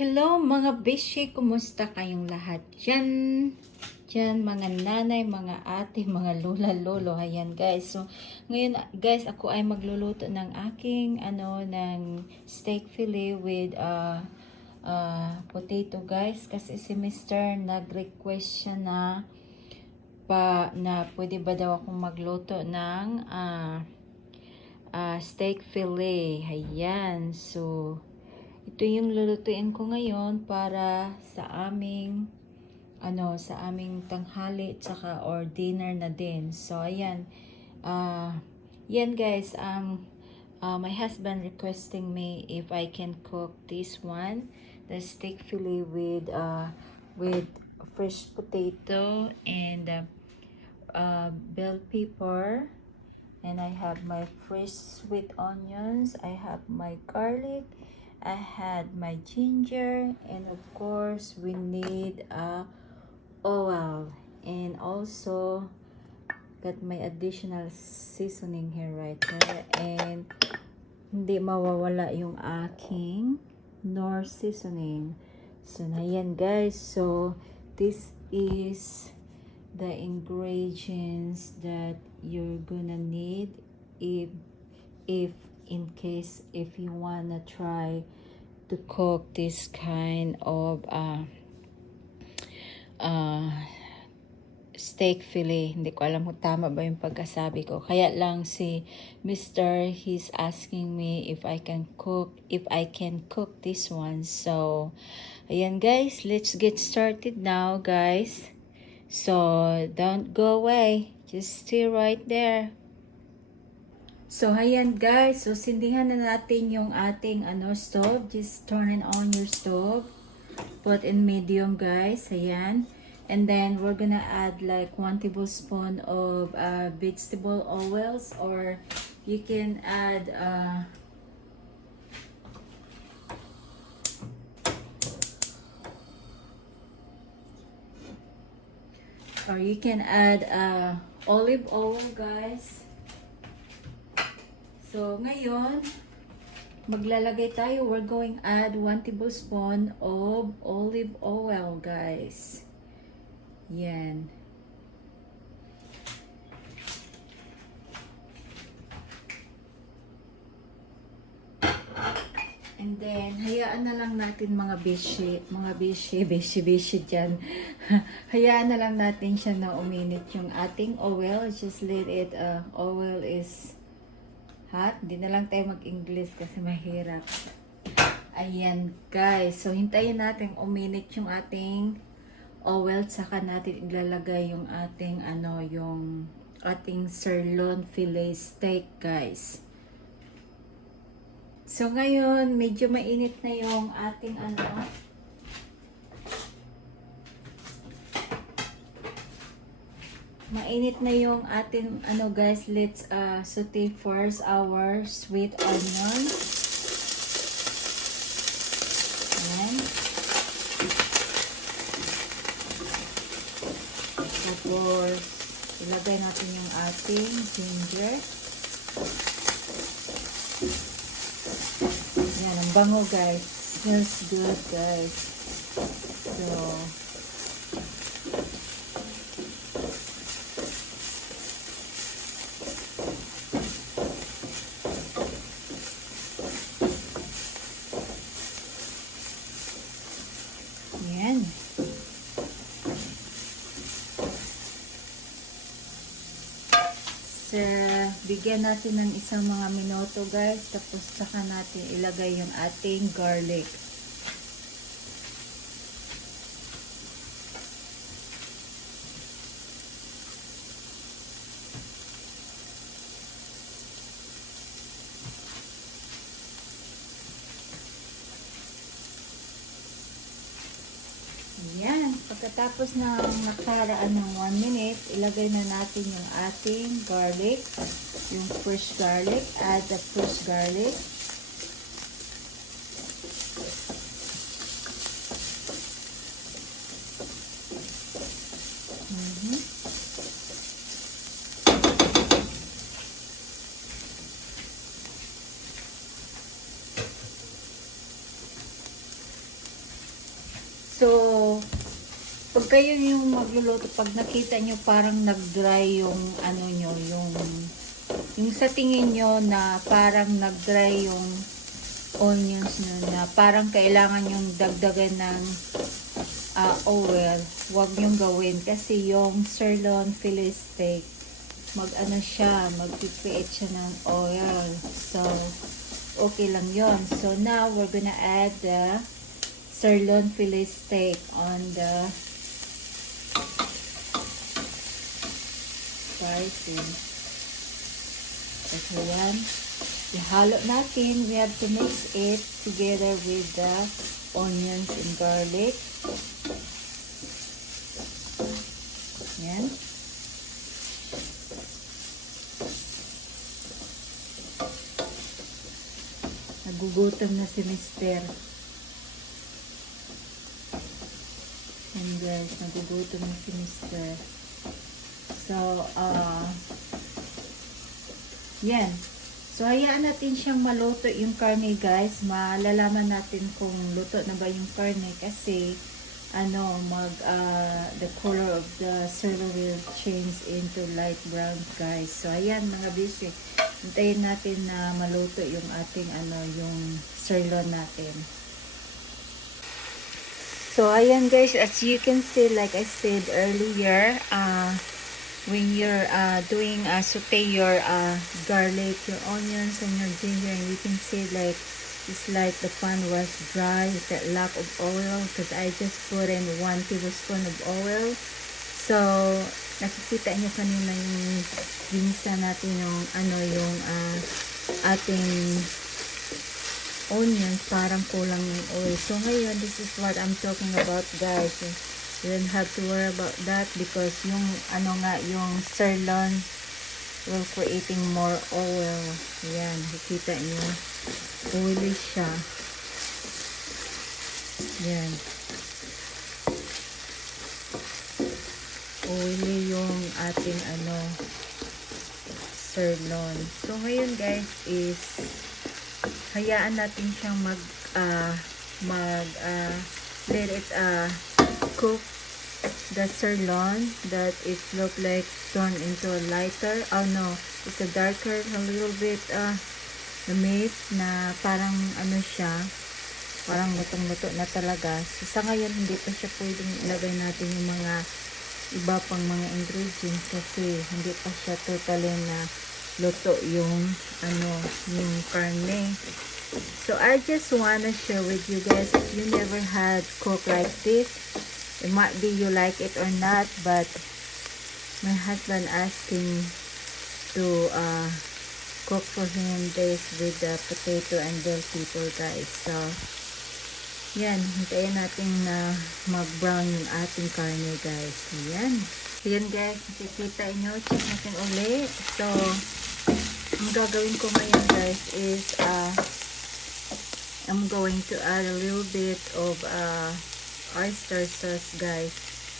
Hello mga beshi, kumusta kayong lahat dyan? Dyan mga nanay, mga ate, mga lola, lolo. Ayan guys. So ngayon guys, ako ay magluluto ng aking ng steak fillet with potato guys. Kasi si Mr. nag-request siya na pwede ba daw akong magluto ng steak fillet. Ayan. So ito yung lulutuin ko ngayon para sa aming tanghali tsaka or dinner na din. So ayan. Yan guys, my husband requesting me if I can cook this one, the steak fillet with fresh potato and bell pepper, and I have my fresh sweet onions, I have my garlic, I had my ginger, and of course we need oil, and also got my additional seasoning here right there, and hindi mawawala yung aking nor seasoning. So na yan guys, so this is the ingredients that you're gonna need if in case if you wanna try to cook this kind of steak fillet. Hindi ko alam kung tama ba yung pagkasabi ko. Kaya lang si Mr. he's asking me if I can cook this one. So ayan guys, let's get started now guys. So don't go away, just stay right there. So ayan guys, so sindihan na natin yung ating stove. Just turn it on your stove, put in medium guys. Ayan. And then we're gonna add like 1 tablespoon of vegetable oils, or you can add olive oil guys. So ngayon maglalagay tayo, we're going add 1 tablespoon of olive oil guys. Yan. And then, hayaan na lang natin mga beshi dyan. Hayaan na lang natin siya na uminit yung ating oil. Just let it, oil is hot. Hindi na lang tayo mag-English kasi mahirap. Ayan guys. So, hintayin natin uminit yung ating oil. Saka natin ilalagay yung ating, yung ating sirloin Philly Steak guys. So, ngayon, medyo mainit na yung ating mainit na yung ating guys. Let's saute first our sweet onion. Ayan. Tapos ilagay natin yung ating ginger. Ayan, ang bango guys. Smells good guys. So ayan. So, bigyan natin ng isang mga minuto guys, tapos saka natin ilagay yung ating garlic. Ayan, pagkatapos ng nakaraan ng 1 minute, ilagay na natin yung ating garlic, yung fresh garlic. Add the fresh garlic. So, pag kayo yung magluluto, pag nakita nyo parang nag-dry yung ano nyo, yung sa tingin nyo na parang nag-dry yung onions nyo, na parang kailangan yung dagdagan ng oil, wag nyong gawin kasi yung sirloin Philly steak, mag-ano siya, mag-create siya ng oil. So, okay lang yon. So, now we're gonna add the sirloin Philly steak on the spicy. So, yan. Ihalo natin. We have to mix it together with the onions and garlic. Yan. Nagugutom na si Mister. Yan guys, nagugutom na si Mister. So, yan. So, hayaan natin siyang maluto yung karne guys. Malalaman natin kung luto na ba yung karne kasi the color of the sirloin will change into light brown guys. So, ayan mga bisyo. Hintayin natin na maluto yung ating yung sirloin natin. So, ayan guys, as you can see, like I said earlier, when you're doing saute your garlic, your onions, and your ginger, and you can see like it's like the pan was dry with that lack of oil because I just put in 1 tablespoon of oil. So, nakikita nyo kanina yung ginisa natin yung yung ating onions, parang kulang yung oil. So, ngayon, this is what I'm talking about guys. You don't have to worry about that because yung yung sirloin will creating more oil. Yan, nakikita nyo. Oily siya. Yan. Oily yung ating sirloin. So, ngayon guys is hayaan natin siyang let it cook the sirloin that it look like turn into a lighter, it's a darker a little bit the meat na parang siya, parang lutong-luto na talaga. So, sa ngayon hindi pa siya pwedeng ilagay natin yung mga iba pang mga ingredients kasi hindi pa siya totally na luto yung yung karne. So, I just wanna share with you guys, if you never had cook like this, it might be you like it or not, but my husband asking to cook for him this with the potato and bell pepper guys. So, yan, hintayin natin na mag-brown yung ating karne guys. Yan. So, yan guys, nakikita nyo, check natin ulit. So, ang gagawin ko ngayon guys is I'm going to add a little bit of oyster sauce guys.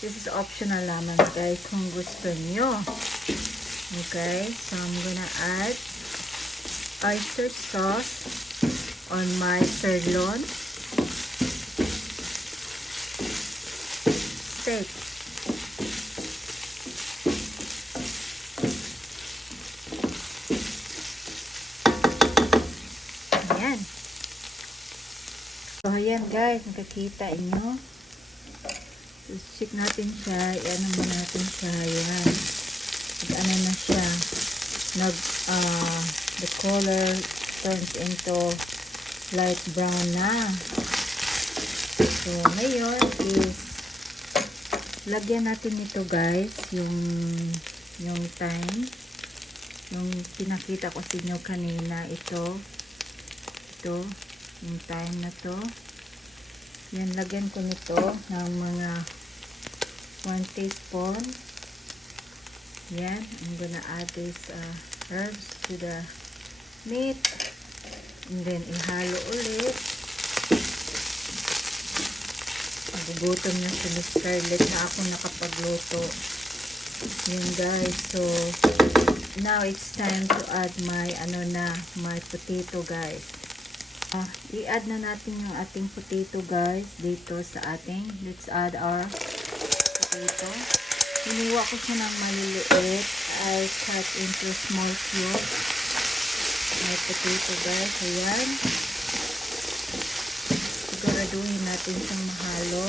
This is optional lamang guys kung gusto nyo. Okay, so I'm gonna add oyster sauce on my sirloin steak. Ayan. So ayan guys, nakikita nyo. So, check natin siya. I-ano mo natin siya. Ayan. Nag-ano na siya. The color turns into light brown na. So, ngayon is lagyan natin ito guys. Yung thyme. Yung pinakita ko sa inyo kanina. Ito. Yung thyme na to. Yan, lagyan ko nito ng mga 1 teaspoon. Yan, I'm gonna add this herbs to the meat. And then, ihalo ulit. Nagugutom na si Miss Scarlett na ako nakapagluto. Yan guys, so now it's time to add my my potato guys. I-add na natin yung ating potato guys dito sa ating. Let's add our potato. Hiniwa ko siya ng maliliit. I cut into small cubes. My potato guys. Ayan. Siguraduhin natin siyang mahalo.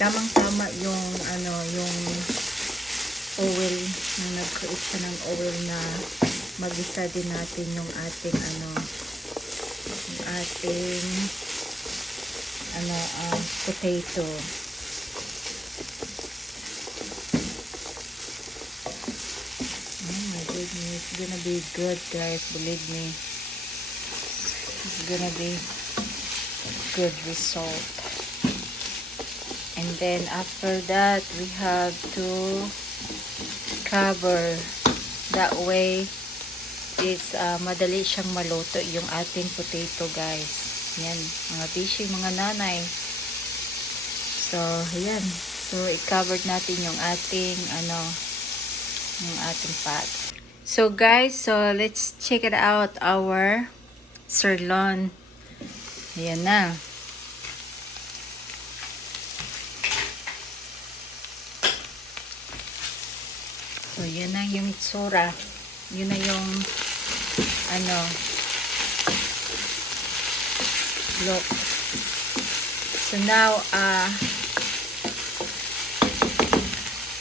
Tamang-tama yung yung oil, yung nag-create siya ng oil na mag-isa din natin yung ating potato. Oh my goodness, it's gonna be good guys, believe me. It's gonna be good result. And then after that, we have to cover. That way, it's madali siyang maluto yung ating potato guys. Yan, mga bishi, mga nanay. So, ayan. So, i-covered natin yung ating pot. So guys, so let's check it out, our sirloin. Ayan na. So, yun na yung itsura. Yun na yung look. So, now,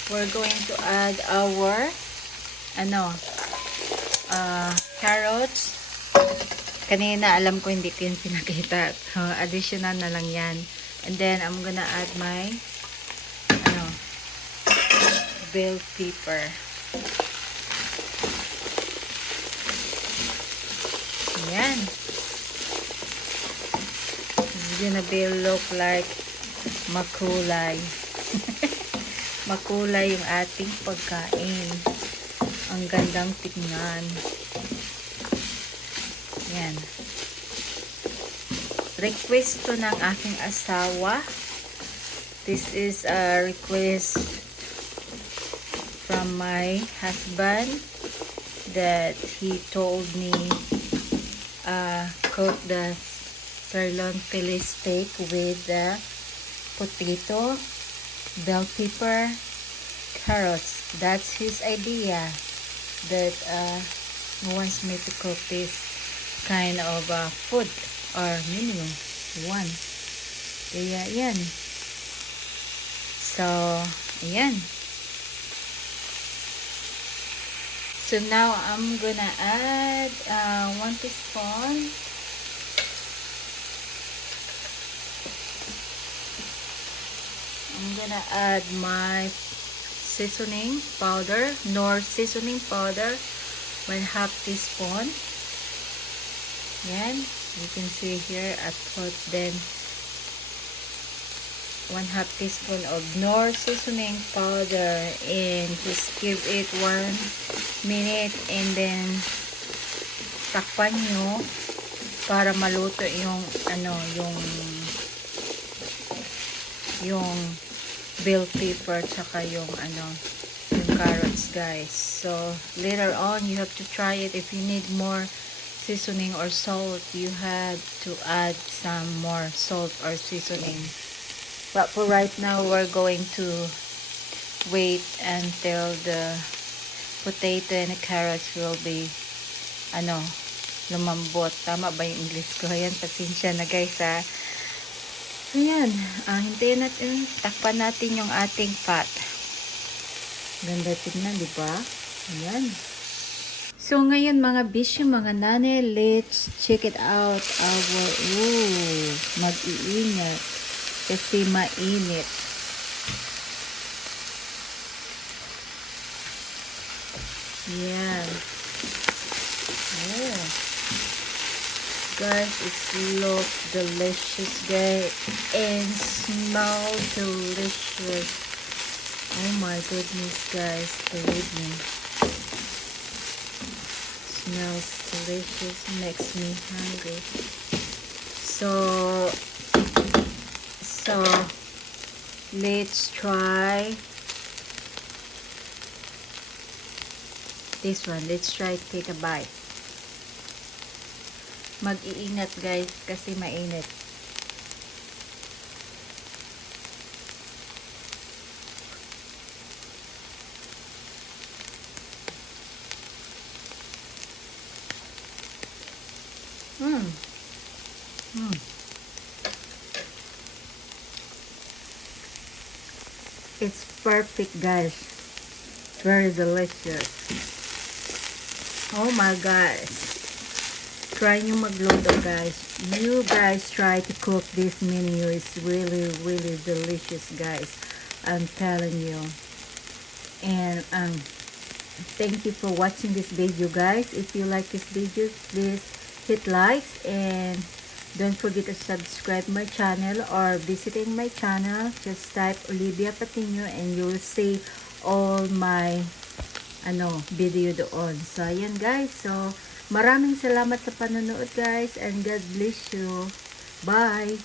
we're going to add our carrots. Kanina, alam ko hindi ko yung pinakita. Additional na lang yan. And then, I'm gonna add my bell pepper. Ayan. It's gonna be look like makulay. Makulay yung ating pagkain. Ang gandang tingnan. Ayan. Request to ng aking asawa. This is a request from my husband that he told me cook the sirloin Philly steak with the potato, bell pepper, carrots. That's his idea, that he wants me to cook this kind of food, or minimum one. Kaya yan. So, ayan. So now I'm gonna add 1 teaspoon I'm gonna add my seasoning powder, nor seasoning powder, 1/2 teaspoon. Yan, you can see here I put then 1/2 teaspoon of nor seasoning powder, and just give it 1 minute, and then takpan nyo para maluto yung yung bell pepper tsaka yung carrots guys. So later on you have to try it. If you need more seasoning or salt, you have to add some more salt or seasoning. But for right now, we're going to wait until the potato and the carrots will be, lumambot. Tama ba yung English ko? Ayan, pasensya na guys ha. Ayan, hintayin natin, takpan natin yung ating pot. Ganda tingnan, di ba? Ayan. So, ngayon mga bisyo, mga nane, let's check it out. Mag-iingat. Kasi mainit. Yan. Oh. Guys, it looks delicious, guys. And smell delicious. Oh my goodness, guys. Believe me. Smells delicious. Makes me hungry. So let's try this one. Let's try take a bite. mag-iingat guys kasi mainit. It's perfect guys. Very delicious. Oh my gosh. Try nyo magluto guys. You guys try to cook this menu. It's really delicious guys. I'm telling you. And thank you for watching this video guys. If you like this video, please hit likes and don't forget to subscribe my channel or visiting my channel. Just type Olivia Patino and you'll see all my video doon. So ayan guys. So maraming salamat sa panonood guys and God bless you. Bye.